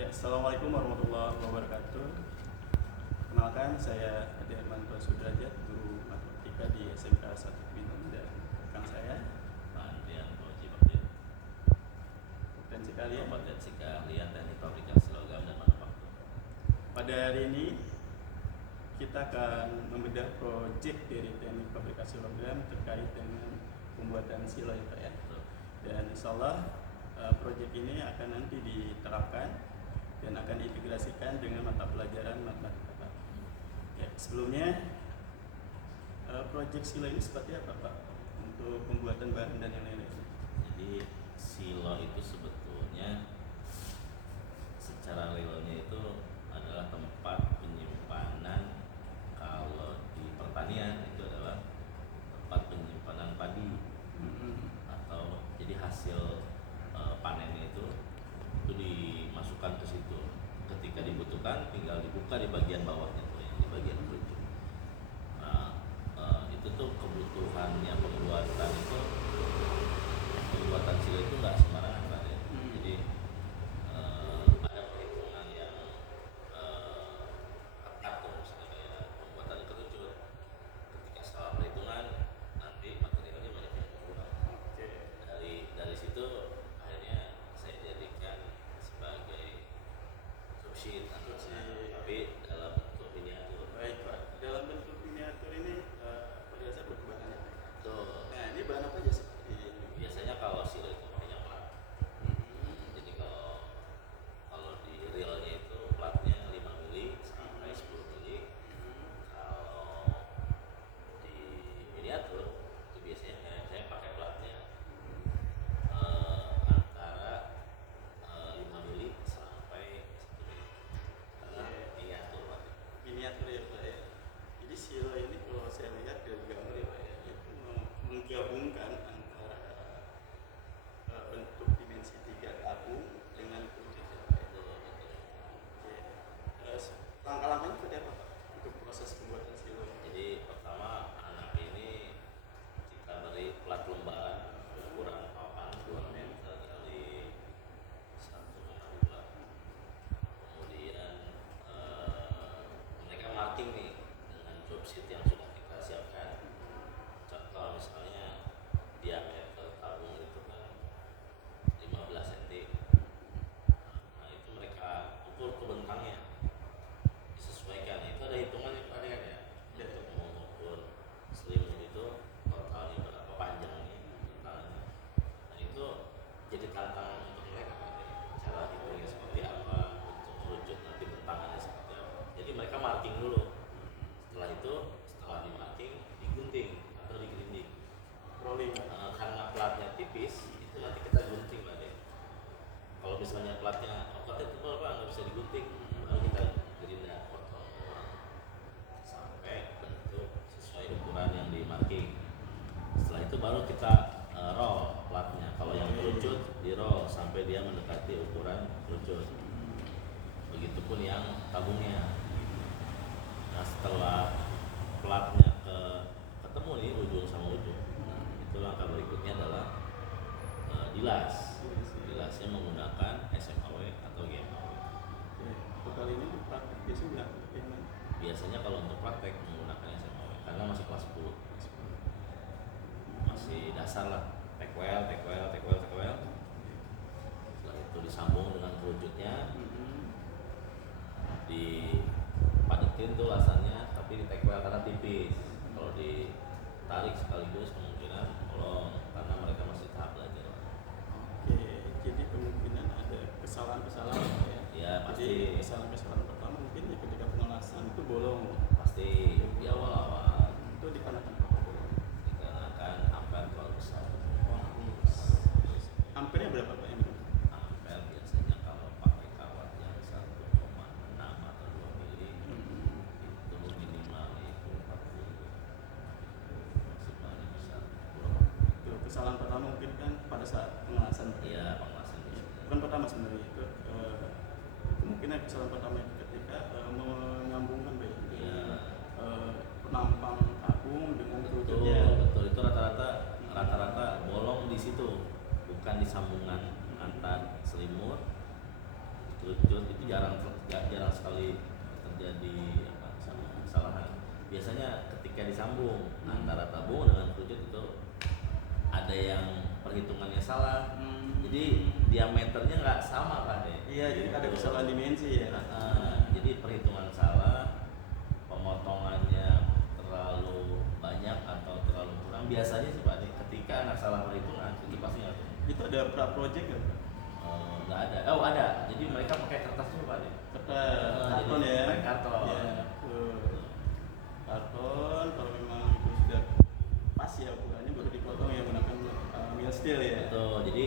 Ya, Assalamualaikum warahmatullahi wabarakatuh. Kenalkan, saya Adi Hermanto Sudrajat, guru matematika di SMK 1 Binung, dan rekan saya Pandianto Cibakti, potensi kalian. kompetensi keahlian teknik fabrikasi logam dan manufaktur. Pada hari ini kita akan membedah proyek dari teknik fabrikasi logam terkait dengan pembuatan silo ya Pak ya. Dan insya Allah proyek ini akan nanti diterapkan dan akan diintegrasikan dengan mata pelajaran matematika Pak. Ya, sebelumnya proyek silo ini seperti apa Pak untuk pembuatan bahan dan yang lain-lain? Jadi silo itu sebetulnya secara realnya itu adalah tempat penyimpanan. Kalau di pertanian itu adalah tempat penyimpanan padi atau jadi hasil panennya itu dimasukkan ke situ. Ketika dibutuhkan tinggal dibuka di bagian bawahnya tuh, yang di bagian kerucut. Nah, itu tuh kebutuhannya pembuatan silo itu nggak sembarangan Pak ya. Jadi ada perhitungan yang ketat tuh, misalnya kayak pembuatan kerucut. Ketika salah perhitungan nanti materialnya banyak yang kurang. Dari situ akhirnya saya jadikan sebagai subsidi tapi dalam bentuk miniatur. Baik Pak, dalam bentuk miniatur ini pada dasar bahannya. Tuh, Nah, ini bahan apa aja seperti ini? biasanya kalau silo itu pakainya plat. Jadi kalau di realnya itu platnya 5 mili sampai 10 mili. Kalau di miniatur itu biasanya saya pakai platnya antara 5 mili sampai 1 mili. Karena miniatur Pak. Miniatur ya Pak ya. Jadi silo ini kalau saya lihat dari gambar ya Pak ya, itu menggabungkan antara bentuk dimensi 3 tabung dengan kerucut ya Pak ya. Oke. Langkah-langkahnya seperti apa Pak untuk proses pembuatan silo ini? Jadi pertama anak ini kita beri plat lembaran ukuran papan 2 meter kali 1,2. Kemudian mereka marking nih dengan job sheet yang sudah kita siapkan. Contoh misalnya diameter tabung itu kan 15 cm. Nah itu mereka ukur ke bentangnya, disesuaikan. Itu ada hitungannya Pak kan ya. Untuk mengukur selimut itu totalnya berapa panjangnya bentangnya. Nah itu jadi tantangan untuk mereka Pak. Cara hitungnya seperti apa, untuk kerucut nanti bentangannya seperti apa. Jadi mereka marking dulu. Setelah di marking digunting atau digrinding. Rolling. Karena platnya tipis, itu nanti kita gunting Pak deh. Kalau misalnya platnya tebal Pak, nggak bisa digunting, baru kita gerinda potong sampai bentuk sesuai ukuran yang di marking. Setelah itu baru kita roll platnya. Kalau yang kerucut di roll sampai dia mendekati ukuran kerucut. Begitupun yang tabungnya. Nah setelah platnya ketemu nih ujung sama ujung, itu langkah berikutnya adalah dilasnya menggunakan SMAW atau GMAW. Untuk kali ini praktek biasanya yang mana? Biasanya kalau untuk praktek menggunakan SMAW karena masih kelas 10, masih dasar lah, tekwel. Setelah itu disambung dengan kerujutnya, dipadetin tuh lasannya, tapi di tekwel karena tipis. Kalau ditarik sekaligus kemungkinan bolong karena mereka masih tahap belajar. Oke, jadi kemungkinan ada kesalahan-kesalahan ya. Ya pasti. Jadi kesalahan-kesalahan pertama mungkin ya ketika pengelasan itu bolong. Pasti di awal-awal Itu dikarenakan apa bolong? dikarenakan ampere terlalu besar. Ampernya berapa Pak yang digunakan? Ampere biasanya kalau pakai kawat yang 1,6 atau 2 mili itu minimal itu 40, maksimalnya bisa kurang. Itu kesalahan pertama mungkin kan pada saat pengelasan. Iya, pengelasan Ya, bisa. bukan pertama sebenarnya itu kemungkinan kesalahan pertama itu ketika menyambungkan baik penampang tabung dengan kerucutnya. Betul itu rata-rata bolong di situ, bukan di sambungan antar selimut kerucut itu jarang sekali terjadi kesalahan. Biasanya ketika disambung antara tabung dengan kerucut itu ada yang perhitungannya salah. Jadi diameternya nggak sama Pak De. Iya, jadi ada kesalahan dimensi ya. Jadi perhitungan salah, pemotongannya terlalu banyak atau terlalu kurang. Biasanya sih Pak De, ketika anak salah perhitungan itu pasti ngatur. Itu ada pra project nggak Pak? Nggak ada. Oh ada. Jadi mereka pakai kertas tuh Pak De. Karton ya. Pakai karton. Ya, karton kalau memang itu sudah pas ya ukurannya baru dipotong ya menggunakan mill steel ya. Betul. Jadi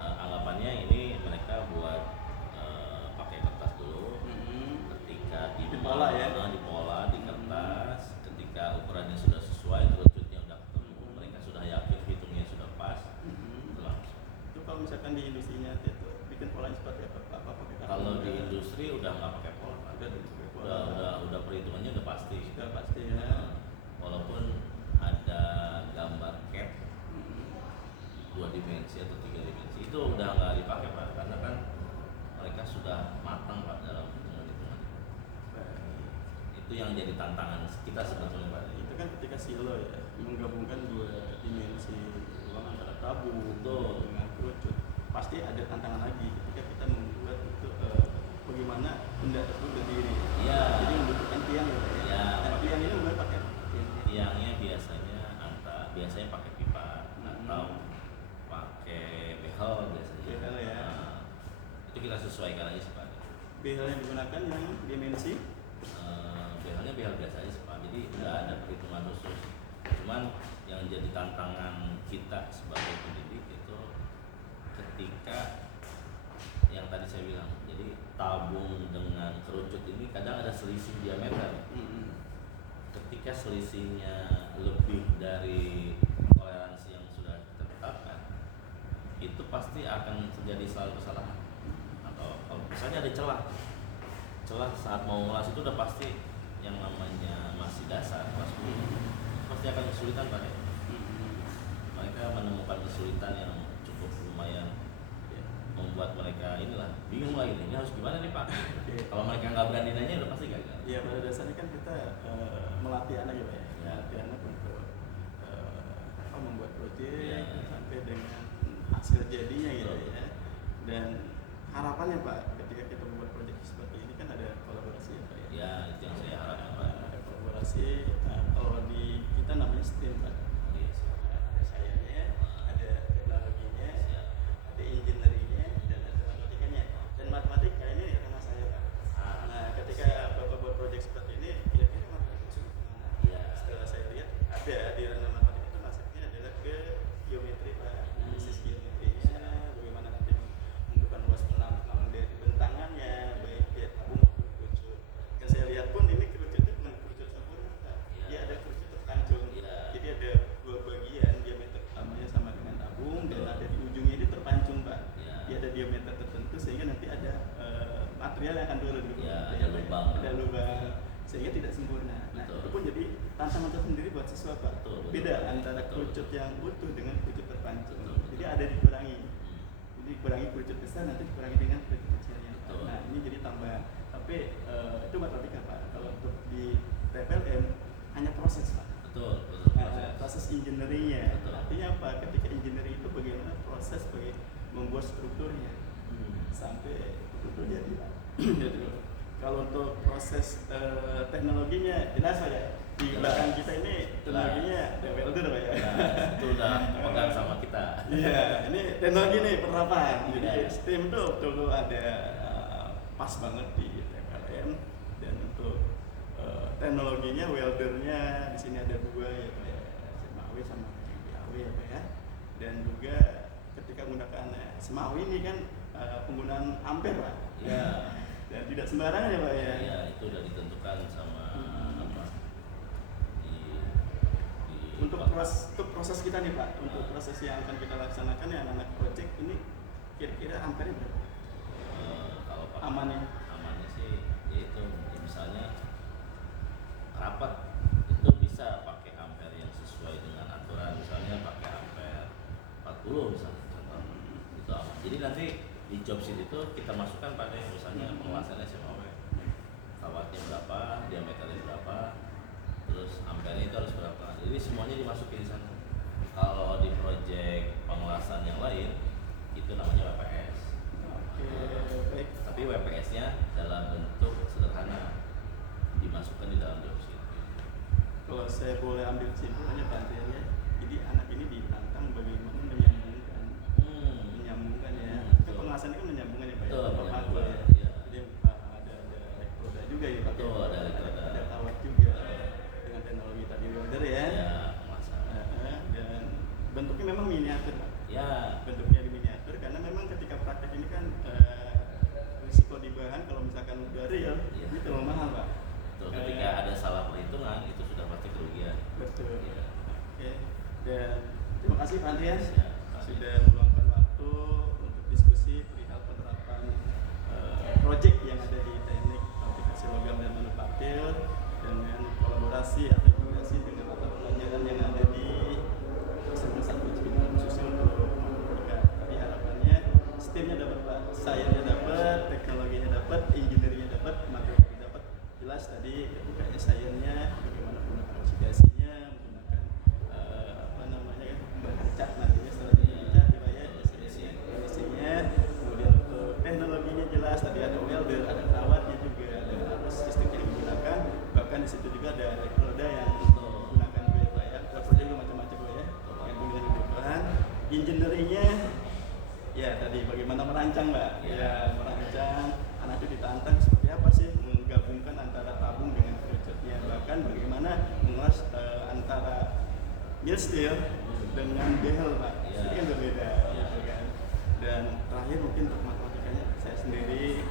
anggapannya ini mereka buat pakai kertas dulu. Ketika Dipola ya. Dipola di kertas. Ketika ukurannya sudah sesuai, kerucutnya udah ketemu, mereka sudah yakin hitungnya sudah pas. Langsung. Itu kalau misalkan di industrinya itu bikin polanya seperti apa Pak? Pakai karton? Kalau di industri udah nggak pakai pola. Udah perhitungannya udah pasti. Sudah pasti ya. Walaupun ada gambar cap 2 dimensi atau 3 dimensi itu udah nggak dipakai Pak, karena kan mereka sudah matang Pak dalam hitungan. Itu yang jadi tantangan kita sebetulnya Pak. Itu kan ketika silo ya menggabungkan 2 dimensi ruang antara tabung dengan kerucut, pasti ada tantangan lagi ketika kita membuat itu bagaimana benda tersebut berdiri. Iya. Jadi membutuhkan tiang ya Pak ya. Iya. Nah, tiang ini mulai pakai Tiangnya biasanya pakai pipa atau pakai behel biasanya. Behel ya. Itu kita sesuaikan aja sih Pak. behel yang digunakan yang dimensi Behelnya behel biasa aja sih Pak. Jadi nggak ada perhitungan khusus. Cuman yang jadi tantangan kita sebagai pendidik itu ketika yang tadi saya bilang, jadi tabung dengan kerucut ini kadang ada selisih diameter. Ketika selisihnya lebih dari toleransi yang sudah kita tetapkan, itu pasti akan terjadi selalu kesalahan. Atau kalau misalnya ada celah saat mau ngulas itu udah pasti yang namanya masih dasar kelas 10 pasti akan kesulitan Pak. Mereka menemukan kesulitan yang cukup lumayan membuat mereka inilah bingung lagi ini harus gimana nih Pak. Kalau mereka nggak berani nanya udah pasti gagal. Iya, pada dasarnya kan kita melatih anak ya Pak ya. Melatih anak untuk membuat proyek sampai dengan hasil jadinya gitu ya. Dan harapannya Pak ketika kita membuat proyek seperti ini kan ada kolaborasi ya Pak ya. Ya itu yang saya harapkan Pak. Ada kolaborasi. Kalau di kita namanya STEAM Pak. Ada sayanya, ada teknologinya, ada engineeringnya, dan ada matematikanya. Dan matematika ini karena saya Pak. Nah, ketika Bapak buat proyek seperti ini, kira-kira matematika masuk kemana? Setelah saya lihat ada di ranah matematika itu masuknya adalah ke geometri Pak. Analisis geometrinya, bagaimana nanti menentukan luas penambang dari bentangannya, baik dia tabung maupun kerucut. Dan saya lihat pun ini kerucut itu bukan kerucut sempurna Pak. Dia ada kerucut terpancung. Jadi ada 2 bagian, diameter utamanya sama dengan tabung, dan ada di ujungnya ini terpancung Pak. Dia ada diameter tertentu sehingga nanti ada material yang akan turun gitu. Ada lubang. Ada lubang sehingga tidak sempurna. Nah, itu pun jadi tantangan tersendiri buat siswa Pak. Beda antara kerucut yang utuh dengan kerucut terpancung. Jadi ada dikurangi. Jadi dikurangi kerucut besar, nanti dikurangi dengan kerucut kecilnya. Nah, ini jadi tambahan. Tapi itu matematika Pak. Kalau untuk di TPLM hanya proses Pak. Proses engineeringnya. Artinya apa? Ketika engineering itu bagaimana proses bagi membuat strukturnya sampai struktur jadi Pak. Jadi kalau untuk proses teknologinya jelas Pak ya. Di belakang kita ini teknologinya ada welder Pak ya. Itu udah pegang sama kita. Iya, ini teknologi nih penerapan. Jadi STEAM tuh betul ada pas banget di TPLM. Dan untuk teknologinya weldernya di sini ada 2 ya Pak ya, SMAW sama PAW ya Pak ya. Dan juga ketika menggunakan SMAW ini kan penggunaan ampere Pak. Iya. Dan tidak sembarangan ya Pak ya. Iya, itu udah ditentukan sama apa untuk proses kita nih Pak, untuk proses yang akan kita laksanakan ya anak-anak project ini kira-kira ampere berapa? Kalau Pak amannya sih yaitu misalnya rapat itu bisa pakai ampere yang sesuai dengan aturan, misalnya pakai ampere 40 misalnya contoh. Itu aman. Jadi nanti di job dropsheet itu kita masukkan pada misalnya penguasanya SMAW, kawatnya berapa, diameternya berapa, terus ampernya itu harus berapa. Jadi semuanya dimasukin di sana. Kalau di project pengawasan yang lain itu namanya WPS. Oke, baik. Tapi WPS-nya dalam bentuk sederhana dimasukkan di dalam dropsheet. Kalau saya boleh ambil kesimpulannya Pak Andrian ya, jadi anak ini ditantang bagaimana menyambungkan ya. Kan pengawasan ini kan menyambungkan ya Pak ya, Betul, paku ya. ya. Jadi ada elektroda juga ya Pak. Betul, ya? ada elektroda. Ada kawat juga dengan teknologi tadi welder ya. Ya, masa. Dan bentuknya memang miniatur Pak. Ya, Bentuknya di miniatur karena memang ketika praktek ini kan risiko di bahan kalau misalkan udah real Iya. itu terlalu mahal Pak. betul. Ketika ada salah perhitungan itu sudah pasti kerugian. Betul. Ya. Oke. Dan terima kasih Pak Andrian Ya, sudah meluangkan waktu untuk diskusi perihal penerapan proyek yang ada di teknik aplikasi logam dan manufaktur dengan kolaborasi atau integrasi dengan mata pelajaran yang ada di semester 1 khususnya untuk matematika. Tapi harapannya STEM-nya dapat Pak, sainsnya dapat, teknologinya dapat, engineering-nya dapat, matematika dapat. Jelas tadi ketika sainsnya bagaimana menggunakan oksidasinya, menggunakan bahan cat nantinya setelah dicat dibayar emisinya, kemudian untuk teknologinya jelas tadi ada welder, ada kawatnya juga, ada arus listrik yang digunakan, bahkan di situ juga ada elektroda yang digunakan juga ya Pak ya. Elektroda juga macam-macam Pak ya, yang dengan kebutuhan. Engineeringnya ya tadi bagaimana merancang Mbak, ya merancang anak itu ditantang seperti apa sih menggabungkan antara tabung dengan kerucutnya, bahkan bagaimana mengulas antara mill steel dengan behel Pak, ini kan berbeda gitu kan. Dan terakhir mungkin untuk matematikanya saya sendiri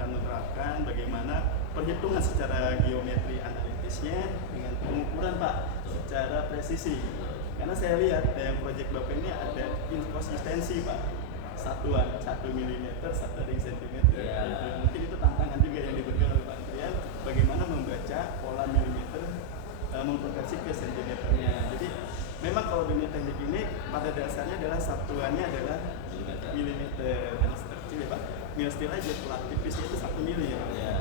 akan menerapkan bagaimana perhitungan secara geometri analitisnya dengan pengukuran Pak secara presisi. Karena saya lihat yang proyek Bapak ini ada inkonsistensi Pak, satuan 1 mm, satu ada sentimeter. Gitu. Mungkin itu tantangan juga yang diberikan oleh Pak Andrian, bagaimana membaca pola milimeter mengkonversi ke sentimeternya. Jadi memang kalau dunia teknik ini pada dasarnya adalah satuannya adalah milimeter. Karena kecil ya Pak, mil steel aja pelat tipisnya itu 1 mili ya. Ya,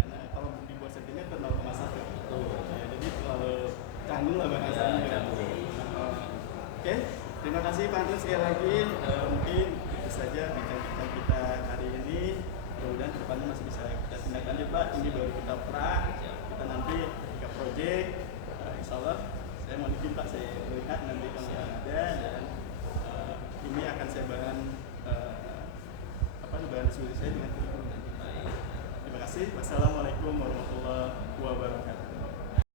karena kalau dibuat sentimeter 0,1. Ya, jadi terlalu canggung lah bahasanya. Oke, terima kasih Pak Andrian sekali lagi. Mungkin itu saja bincang-bincang kita hari ini. Mudah-mudahan kedepannya masih bisa kita tindak lanjut Pak. Ini baru kita kita nanti ketika proyek, insya Allah saya mau izin Pak, saya lihat nanti kalau ada dan ini akan saya bahan bahan diskusi saya dengan kurikulum nanti. Terima kasih. Wassalamualaikum warahmatullahi wabarakatuh.